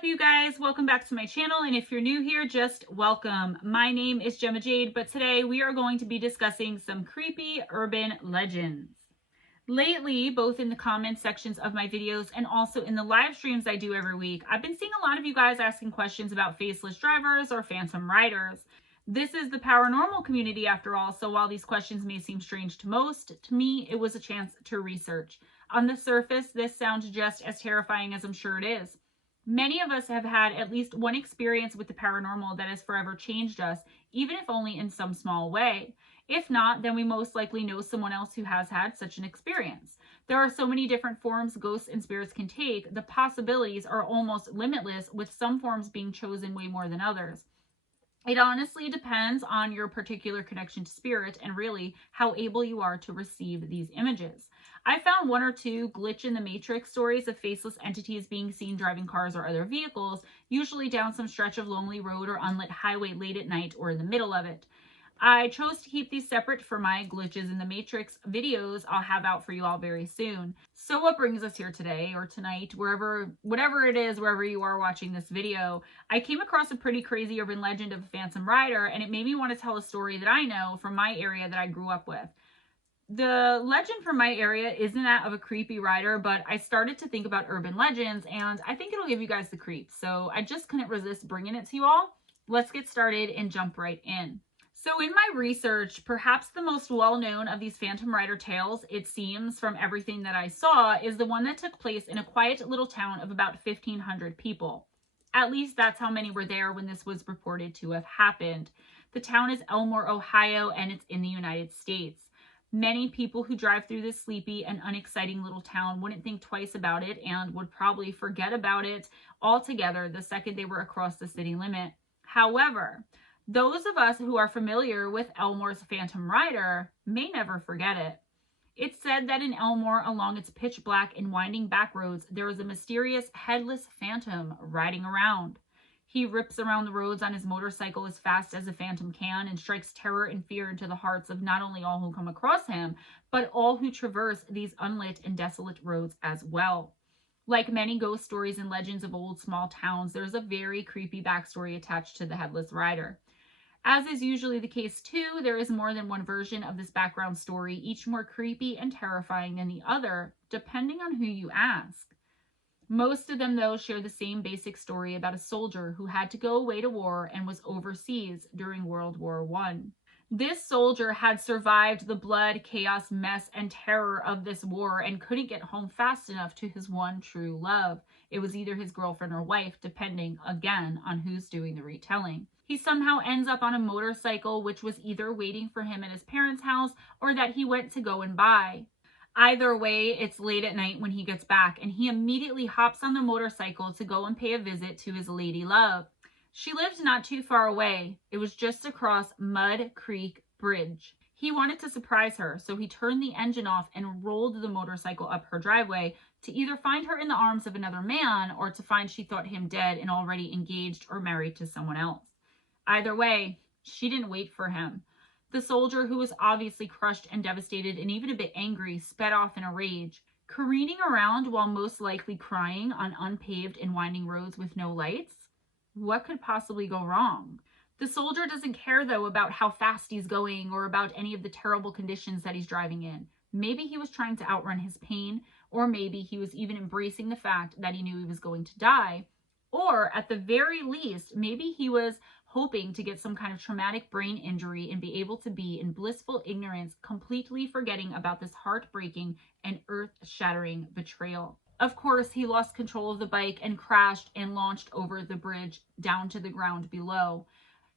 up, you guys? Welcome back to my channel, and if you're new here, just welcome. My name is Gemma Jade, but today we are going to be discussing some creepy urban legends. Lately, both in the comment sections of my videos and also in the live streams I do every week, I've been seeing a lot of you guys asking questions about faceless drivers or phantom riders. This is the paranormal community after all, so while these questions may seem strange to most, to me it was a chance to research. On the surface, this sounds just as terrifying as I'm sure it is. Many of us have had at least one experience with the paranormal that has forever changed us, even if only in some small way. If not, then we most likely know someone else who has had such an experience. There are so many different forms ghosts and spirits can take, the possibilities are almost limitless, with some forms being chosen way more than others. It honestly depends on your particular connection to spirit and really how able you are to receive these images. I found one or two glitch in the matrix stories of faceless entities being seen driving cars or other vehicles, usually down some stretch of lonely road or unlit highway late at night or in the middle of it. I chose to keep these separate for my glitches in the matrix videos I'll have out for you all very soon. So what brings us here today or tonight, whatever it is, wherever you are watching this video, I came across a pretty crazy urban legend of a phantom rider, and it made me want to tell a story that I know from my area that I grew up with. The legend from my area isn't that of a creepy rider, but I started to think about urban legends, and I think it'll give you guys the creeps. So I just couldn't resist bringing it to you all. Let's get started and jump right in. So in my research, perhaps the most well-known of these phantom rider tales, it seems from everything that I saw, is the one that took place in a quiet little town of about 1,500 people. At least that's how many were there when this was reported to have happened. The town is Elmore, Ohio, and it's in the United States. Many people who drive through this sleepy and unexciting little town wouldn't think twice about it and would probably forget about it altogether the second they were across the city limit. However, those of us who are familiar with Elmore's Phantom Rider may never forget it. It's said that in Elmore, along its pitch black and winding back roads, there is a mysterious headless phantom riding around. He rips around the roads on his motorcycle as fast as a phantom can and strikes terror and fear into the hearts of not only all who come across him, but all who traverse these unlit and desolate roads as well. Like many ghost stories and legends of old small towns, there's a very creepy backstory attached to the Headless Rider. As is usually the case too, there is more than one version of this background story, each more creepy and terrifying than the other, depending on who you ask. Most of them, though, share the same basic story about a soldier who had to go away to war and was overseas during World War I. This soldier had survived the blood, chaos, mess, and terror of this war and couldn't get home fast enough to his one true love. It was either his girlfriend or wife, depending, again, on who's doing the retelling. He somehow ends up on a motorcycle, which was either waiting for him at his parents' house or that he went to go and buy. Either way, it's late at night when he gets back, and he immediately hops on the motorcycle to go and pay a visit to his lady love. She lived not too far away. It was just across Mud Creek Bridge. He wanted to surprise her, so he turned the engine off and rolled the motorcycle up her driveway to either find her in the arms of another man or to find she thought him dead and already engaged or married to someone else. Either way, she didn't wait for him. The soldier, who was obviously crushed and devastated and even a bit angry, sped off in a rage, careening around while most likely crying on unpaved and winding roads with no lights. What could possibly go wrong? The soldier doesn't care, though, about how fast he's going or about any of the terrible conditions that he's driving in. Maybe he was trying to outrun his pain, or maybe he was even embracing the fact that he knew he was going to die. Or, at the very least, maybe he was hoping to get some kind of traumatic brain injury and be able to be in blissful ignorance, completely forgetting about this heartbreaking and earth-shattering betrayal. Of course, he lost control of the bike and crashed and launched over the bridge down to the ground below.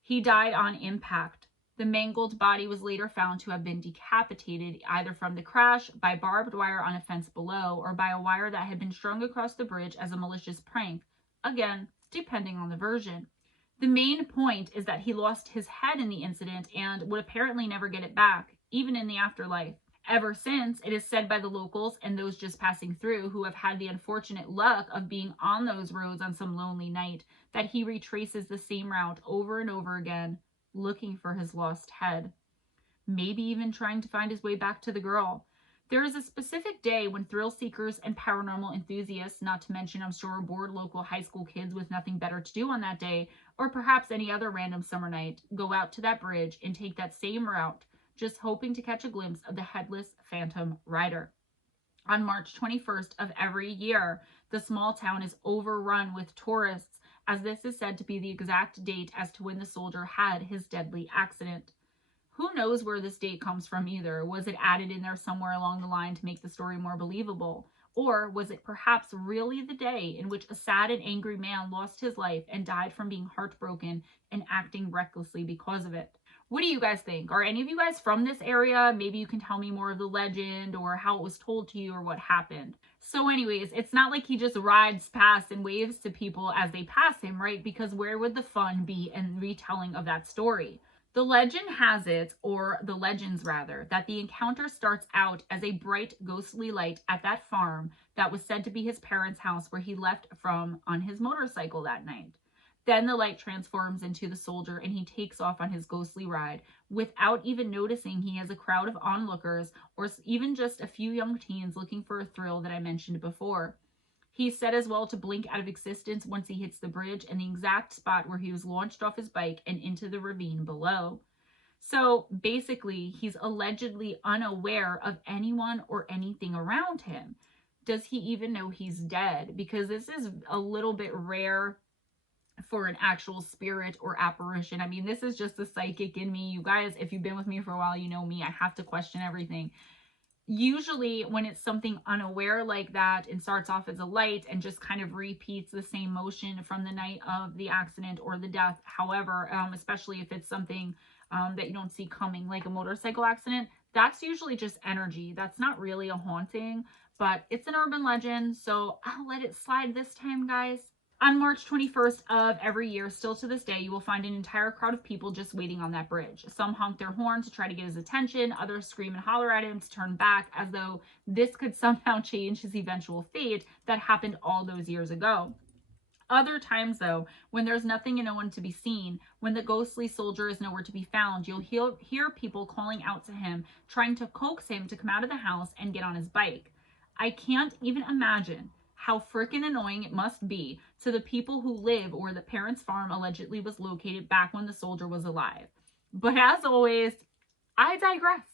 He died on impact. The mangled body was later found to have been decapitated, either from the crash, by barbed wire on a fence below, or by a wire that had been strung across the bridge as a malicious prank. Again, depending on the version. The main point is that he lost his head in the incident and would apparently never get it back, even in the afterlife. Ever since, it is said by the locals and those just passing through who have had the unfortunate luck of being on those roads on some lonely night, that he retraces the same route over and over again, looking for his lost head. Maybe even trying to find his way back to the girl. There is a specific day when thrill seekers and paranormal enthusiasts, not to mention I'm sure bored local high school kids with nothing better to do on that day, or perhaps any other random summer night, go out to that bridge and take that same route, just hoping to catch a glimpse of the Headless Phantom Rider. On March 21st of every year, the small town is overrun with tourists, as this is said to be the exact date as to when the soldier had his deadly accident. Who knows where this date comes from either? Was it added in there somewhere along the line to make the story more believable? Or was it perhaps really the day in which a sad and angry man lost his life and died from being heartbroken and acting recklessly because of it? What do you guys think? Are any of you guys from this area? Maybe you can tell me more of the legend or how it was told to you or what happened. So anyways, it's not like he just rides past and waves to people as they pass him, right? Because where would the fun be in retelling of that story? The legend has it, or the legends rather, that the encounter starts out as a bright ghostly light at that farm that was said to be his parents' house where he left from on his motorcycle that night. Then the light transforms into the soldier and he takes off on his ghostly ride without even noticing he has a crowd of onlookers or even just a few young teens looking for a thrill that I mentioned before. He's said as well to blink out of existence once he hits the bridge and the exact spot where he was launched off his bike and into the ravine below. So basically, he's allegedly unaware of anyone or anything around him. Does he even know he's dead? Because this is a little bit rare for an actual spirit or apparition. I mean, this is just the psychic in me. You guys, if you've been with me for a while, you know me. I have to question everything. Usually when it's something unaware like that and starts off as a light and just kind of repeats the same motion from the night of the accident or the death, however, especially if it's something that you don't see coming, like a motorcycle accident, that's usually just energy. That's not really a haunting, but it's an urban legend, so I'll let it slide this time, guys. On March 21st of every year, still to this day, you will find an entire crowd of people just waiting on that bridge. Some honk their horn to try to get his attention. Others scream and holler at him to turn back as though this could somehow change his eventual fate that happened all those years ago. Other times, though, when there's nothing and no one to be seen, when the ghostly soldier is nowhere to be found, you'll hear people calling out to him, trying to coax him to come out of the house and get on his bike. I can't even imagine how freaking annoying it must be to the people who live where the parents' farm allegedly was located back when the soldier was alive. But as always, I digress.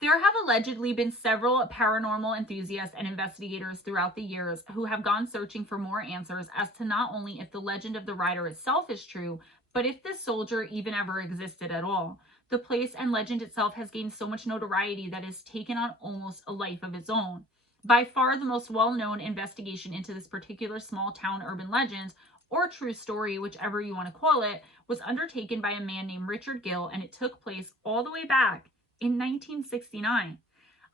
There have allegedly been several paranormal enthusiasts and investigators throughout the years who have gone searching for more answers as to not only if the legend of the rider itself is true, but if this soldier even ever existed at all. The place and legend itself has gained so much notoriety that it's taken on almost a life of its own. By far the most well-known investigation into this particular small town urban legend, or true story, whichever you want to call it, was undertaken by a man named Richard Gill, and it took place all the way back in 1969.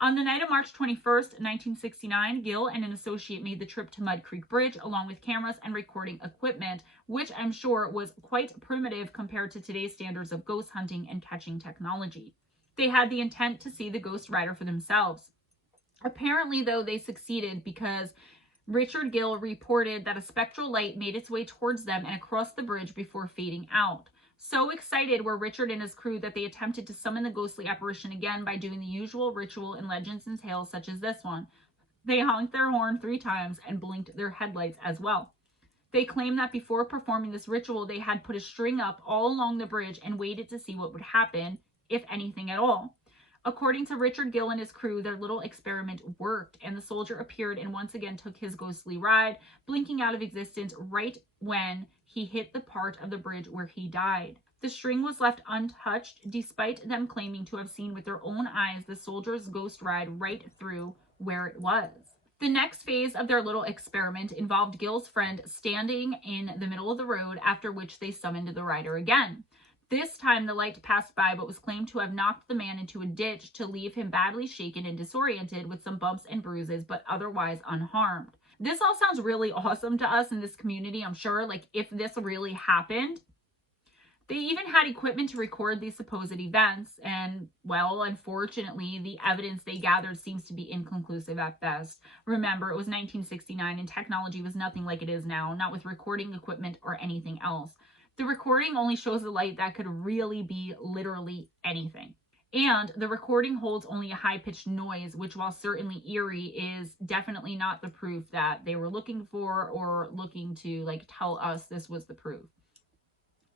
On the night of March 21st, 1969, Gill and an associate made the trip to Mud Creek Bridge along with cameras and recording equipment, which I'm sure was quite primitive compared to today's standards of ghost hunting and catching technology. They had the intent to see the ghost rider for themselves. Apparently, though, they succeeded because Richard Gill reported that a spectral light made its way towards them and across the bridge before fading out. So excited were Richard and his crew that they attempted to summon the ghostly apparition again by doing the usual ritual and legends and tales such as this one. They honked their horn 3 times and blinked their headlights as well. They claim that before performing this ritual, they had put a string up all along the bridge and waited to see what would happen, if anything at all. According to Richard Gill and his crew, their little experiment worked, and the soldier appeared and once again took his ghostly ride, blinking out of existence right when he hit the part of the bridge where he died. The string was left untouched, despite them claiming to have seen with their own eyes the soldier's ghost ride right through where it was. The next phase of their little experiment involved Gill's friend standing in the middle of the road, after which they summoned the rider again. This time the light passed by but was claimed to have knocked the man into a ditch to leave him badly shaken and disoriented with some bumps and bruises, but otherwise unharmed. This all sounds really awesome to us in this community, I'm sure, like if this really happened. They even had equipment to record these supposed events, and, well, unfortunately, the evidence they gathered seems to be inconclusive at best. Remember, it was 1969 and technology was nothing like it is now, not with recording equipment or anything else. The recording only shows the light that could really be literally anything. And the recording holds only a high-pitched noise, which, while certainly eerie, is definitely not the proof that they were looking for or looking to like tell us this was the proof.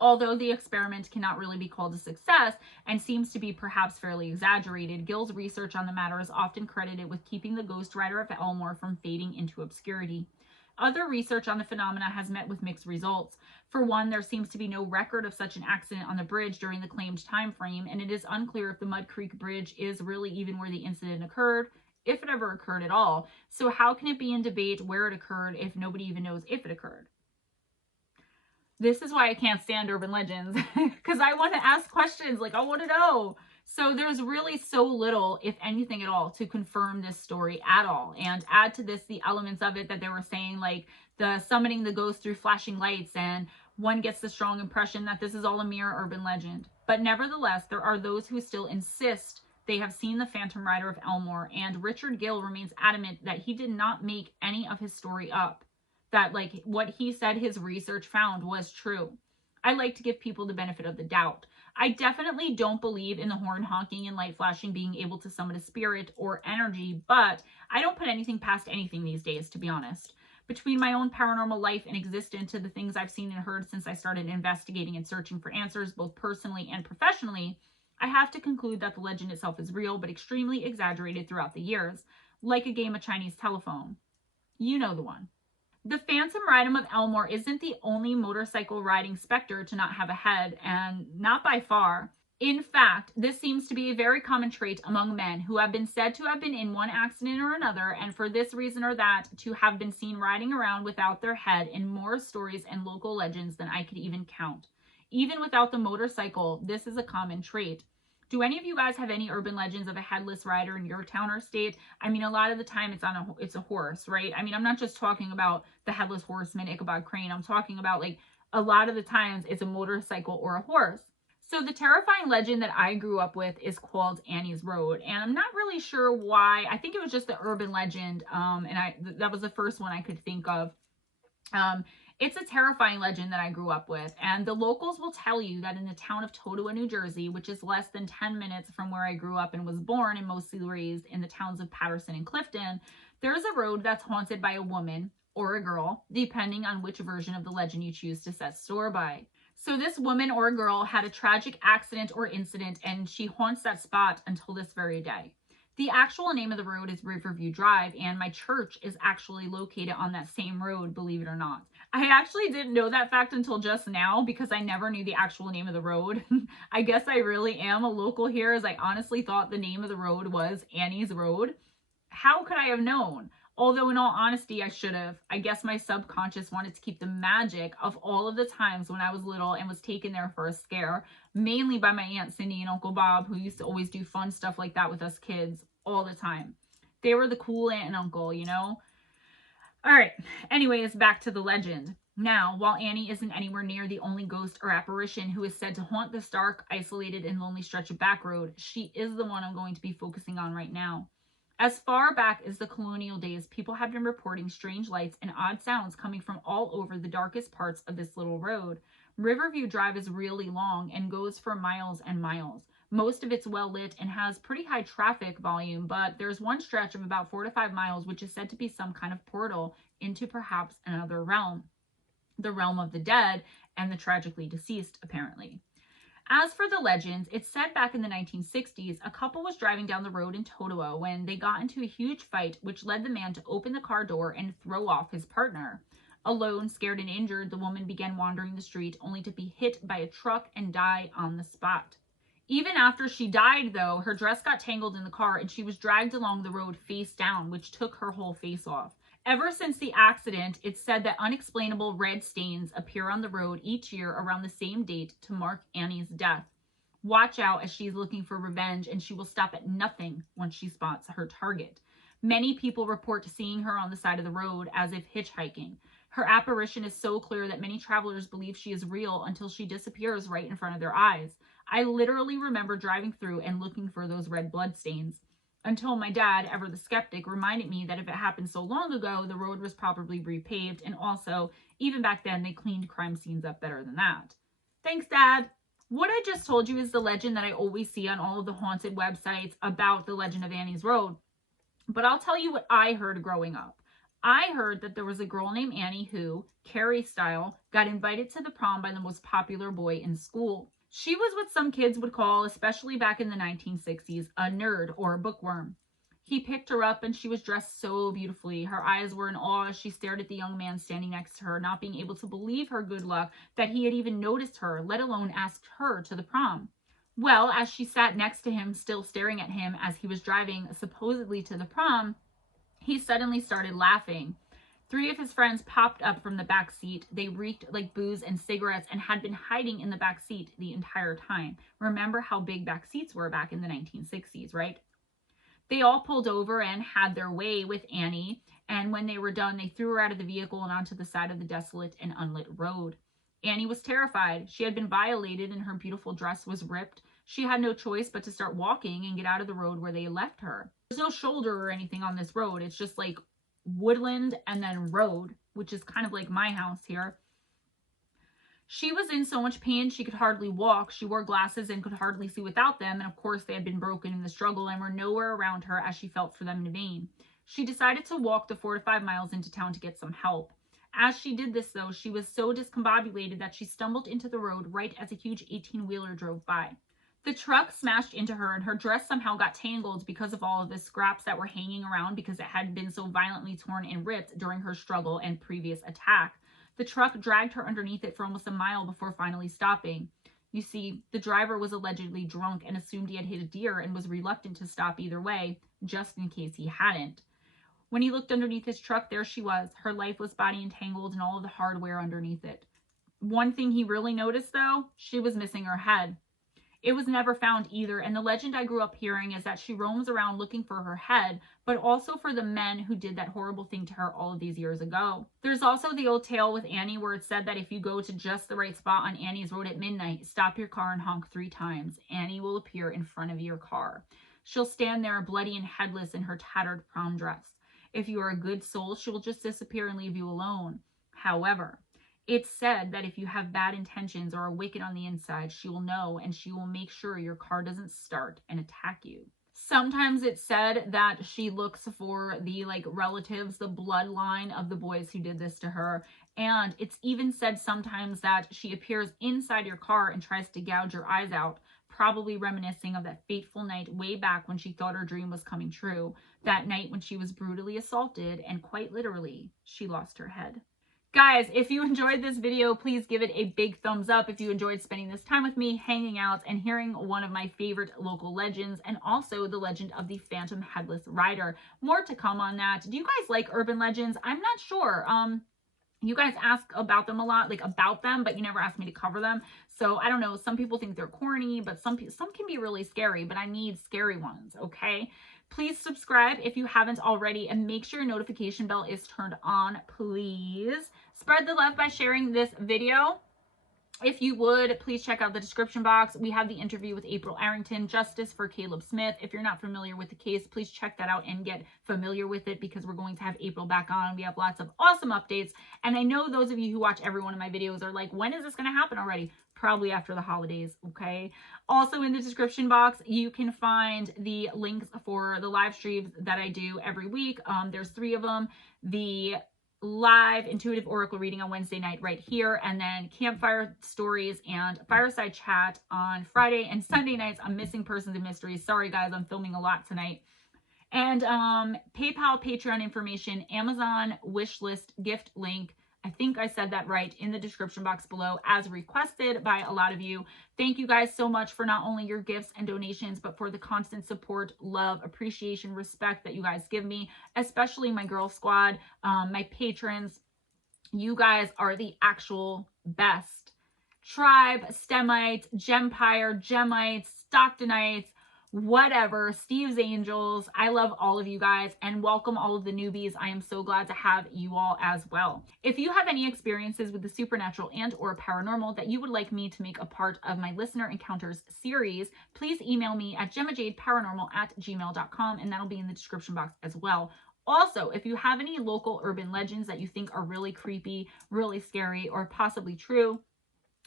Although the experiment cannot really be called a success and seems to be perhaps fairly exaggerated, Gill's research on the matter is often credited with keeping the ghost rider of Elmore from fading into obscurity. Other research on the phenomena has met with mixed results. For one, there seems to be no record of such an accident on the bridge during the claimed time frame, and it is unclear if the Mud Creek Bridge is really even where the incident occurred, if it ever occurred at all. So how can it be in debate where it occurred if nobody even knows if it occurred? This is why I can't stand urban legends, because I want to ask questions, like I want to know. So there's really so little, if anything at all, to confirm this story at all. And add to this the elements of it that they were saying, like the summoning the ghost through flashing lights, and one gets the strong impression that this is all a mere urban legend. But nevertheless, there are those who still insist they have seen the Phantom Rider of Elmore, and Richard Gill remains adamant that he did not make any of his story up, that like what he said his research found was true. I like to give people the benefit of the doubt. I definitely don't believe in the horn honking and light flashing being able to summon a spirit or energy, but I don't put anything past anything these days, to be honest. Between my own paranormal life and existence to the things I've seen and heard since I started investigating and searching for answers, both personally and professionally, I have to conclude that the legend itself is real, but extremely exaggerated throughout the years, like a game of Chinese telephone. You know the one. The Phantom Rider of Elmore isn't the only motorcycle riding specter to not have a head, and not by far. In fact, this seems to be a very common trait among men who have been said to have been in one accident or another, and for this reason or that, to have been seen riding around without their head in more stories and local legends than I could even count. Even without the motorcycle, this is a common trait. Do any of you guys have any urban legends of a headless rider in your town or state? I mean, a lot of the time it's a horse, right? I mean, I'm not just talking about the headless horseman, Ichabod Crane. I'm talking about like a lot of the times it's a motorcycle or a horse. So the terrifying legend that I grew up with is called Annie's Road, and I'm not really sure why. I think it was just the urban legend, and that was the first one I could think of. It's a terrifying legend that I grew up with, and the locals will tell you that in the town of Totowa, New Jersey, which is less than 10 minutes from where I grew up and was born and mostly raised in the towns of Patterson and Clifton, there's a road that's haunted by a woman or a girl, depending on which version of the legend you choose to set store by. So this woman or girl had a tragic accident or incident, and she haunts that spot until this very day. The actual name of the road is Riverview Drive, and my church is actually located on that same road, believe it or not. I actually didn't know that fact until just now because I never knew the actual name of the road. I guess I really am a local here, as I honestly thought the name of the road was Annie's Road. How could I have known? Although in all honesty, I should have. I guess my subconscious wanted to keep the magic of all of the times when I was little and was taken there for a scare, mainly by my Aunt Cindy and Uncle Bob, who used to always do fun stuff like that with us kids all the time. They were the cool aunt and uncle, you know? All right, anyways, back to the legend. Now, while Annie isn't anywhere near the only ghost or apparition who is said to haunt this dark, isolated, and lonely stretch of back road, she is the one I'm going to be focusing on right now. As far back as the colonial days, people have been reporting strange lights and odd sounds coming from all over the darkest parts of this little road. Riverview Drive is really long and goes for miles and miles. Most of it's well lit and has pretty high traffic volume, but there's one stretch of about 4 to 5 miles which is said to be some kind of portal into perhaps another realm, the realm of the dead and the tragically deceased, apparently. As for the legends, it's said back in the 1960s, a couple was driving down the road in Totowa when they got into a huge fight, which led the man to open the car door and throw off his partner. Alone, scared and injured, the woman began wandering the street, only to be hit by a truck and die on the spot. Even after she died, though, her dress got tangled in the car and she was dragged along the road face down, which took her whole face off. Ever since the accident, it's said that unexplainable red stains appear on the road each year around the same date to mark Annie's death. Watch out, as she's looking for revenge, and she will stop at nothing once she spots her target. Many people report seeing her on the side of the road as if hitchhiking. Her apparition is so clear that many travelers believe she is real until she disappears right in front of their eyes. I literally remember driving through and looking for those red blood stains, until my dad, ever the skeptic, reminded me that if it happened so long ago, the road was probably repaved, and also, even back then, they cleaned crime scenes up better than that. Thanks, Dad! What I just told you is the legend that I always see on all of the haunted websites about the legend of Annie's Road. But I'll tell you what I heard growing up. I heard that there was a girl named Annie who, Carrie style, got invited to the prom by the most popular boy in school. She was what some kids would call, especially back in the 1960s, a nerd or a bookworm. He picked her up and she was dressed so beautifully. Her eyes were in awe as she stared at the young man standing next to her, not being able to believe her good luck that he had even noticed her, let alone asked her to the prom. Well, as she sat next to him, still staring at him as he was driving supposedly to the prom, he suddenly started laughing. 3 of his friends popped up from the back seat. They reeked like booze and cigarettes and had been hiding in the back seat the entire time. Remember how big back seats were back in the 1960s, right? They all pulled over and had their way with Annie, and when they were done, they threw her out of the vehicle and onto the side of the desolate and unlit road. Annie was terrified. She had been violated and her beautiful dress was ripped. She had no choice but to start walking and get out of the road where they left her. There's no shoulder or anything on this road. It's just like woodland and then road, which is kind of like my house here. She was in so much pain she could hardly walk. She wore glasses and could hardly see without them, and of course they had been broken in the struggle and were nowhere around her as she felt for them in vain. She decided to walk the 4 to 5 miles into town to get some help. As she did this, though, she was so discombobulated that she stumbled into the road right as a huge 18-wheeler drove by. The truck smashed into her and her dress somehow got tangled because of all of the scraps that were hanging around because it had been so violently torn and ripped during her struggle and previous attack. The truck dragged her underneath it for almost a mile before finally stopping. You see, the driver was allegedly drunk and assumed he had hit a deer and was reluctant to stop either way, just in case he hadn't. When he looked underneath his truck, there she was, her lifeless body entangled in all of the hardware underneath it. One thing he really noticed, though, she was missing her head. It was never found either, and the legend I grew up hearing is that she roams around looking for her head, but also for the men who did that horrible thing to her all of these years ago. There's also the old tale with Annie where it said that if you go to just the right spot on Annie's Road at midnight, stop your car and honk 3 times. Annie will appear in front of your car. She'll stand there bloody and headless in her tattered prom dress. If you are a good soul, she will just disappear and leave you alone. However, it's said that if you have bad intentions or are wicked on the inside, she will know and she will make sure your car doesn't start and attack you. Sometimes it's said that she looks for the relatives, the bloodline of the boys who did this to her. And it's even said sometimes that she appears inside your car and tries to gouge your eyes out, probably reminiscing of that fateful night way back when she thought her dream was coming true. That night when she was brutally assaulted and quite literally, she lost her head. Guys, if you enjoyed this video, please give it a big thumbs up if you enjoyed spending this time with me, hanging out, and hearing one of my favorite local legends, and also the legend of the Phantom Headless Rider. More to come on that. Do you guys like urban legends? I'm not sure. You guys ask about them a lot, but you never ask me to cover them. So I don't know. Some people think they're corny, but some can be really scary, but I need scary ones, okay? Please subscribe if you haven't already and make sure your notification bell is turned on, please. Spread the love by sharing this video. If you would, please check out the description box. We have the interview with April Arrington, Justice for Caleb Smith. If you're not familiar with the case, please check that out and get familiar with it because we're going to have April back on. We have lots of awesome updates. And I know those of you who watch every one of my videos are like, when is this going to happen already? Probably after the holidays, okay? Also in the description box, you can find the links for the live streams that I do every week. There's 3 of them. The live intuitive oracle reading on Wednesday night right here, and then Campfire Stories and Fireside Chat on Friday and Sunday nights on Missing Persons and Mysteries. Sorry guys, I'm filming a lot tonight. And PayPal, Patreon information, Amazon wish list gift link, I think I said that right, in the description box below as requested by a lot of you. Thank you guys so much for not only your gifts and donations, but for the constant support, love, appreciation, respect that you guys give me, especially my girl squad, my patrons. You guys are the actual best. Tribe, Stemites, Gempire, Gemmites, Stocktonites, whatever, Steve's Angels. I love all of you guys and welcome all of the newbies. I am so glad to have you all as well. If you have any experiences with the supernatural and or paranormal that you would like me to make a part of my listener encounters series, please email me at GemmaJadeparanormal@gmail.com, and that'll be in the description box as well. Also, if you have any local urban legends that you think are really creepy, really scary, or possibly true,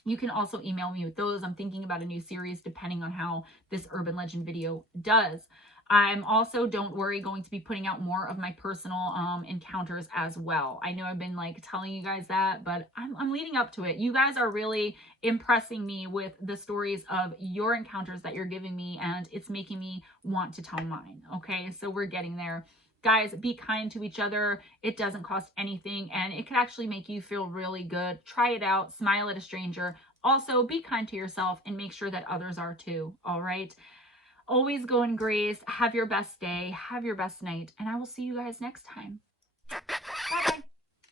you can also email me with those. I'm thinking about a new series depending on how this urban legend video does. I'm also, don't worry, going to be putting out more of my personal encounters as well. I know I've been like telling you guys that, but I'm leading up to it. You guys are really impressing me with the stories of your encounters that you're giving me, and it's making me want to tell mine. Okay, so we're getting there. Guys, be kind to each other. It doesn't cost anything, and it can actually make you feel really good. Try it out. Smile at a stranger. Also, be kind to yourself and make sure that others are too. All right. Always go in grace. Have your best day. Have your best night. And I will see you guys next time.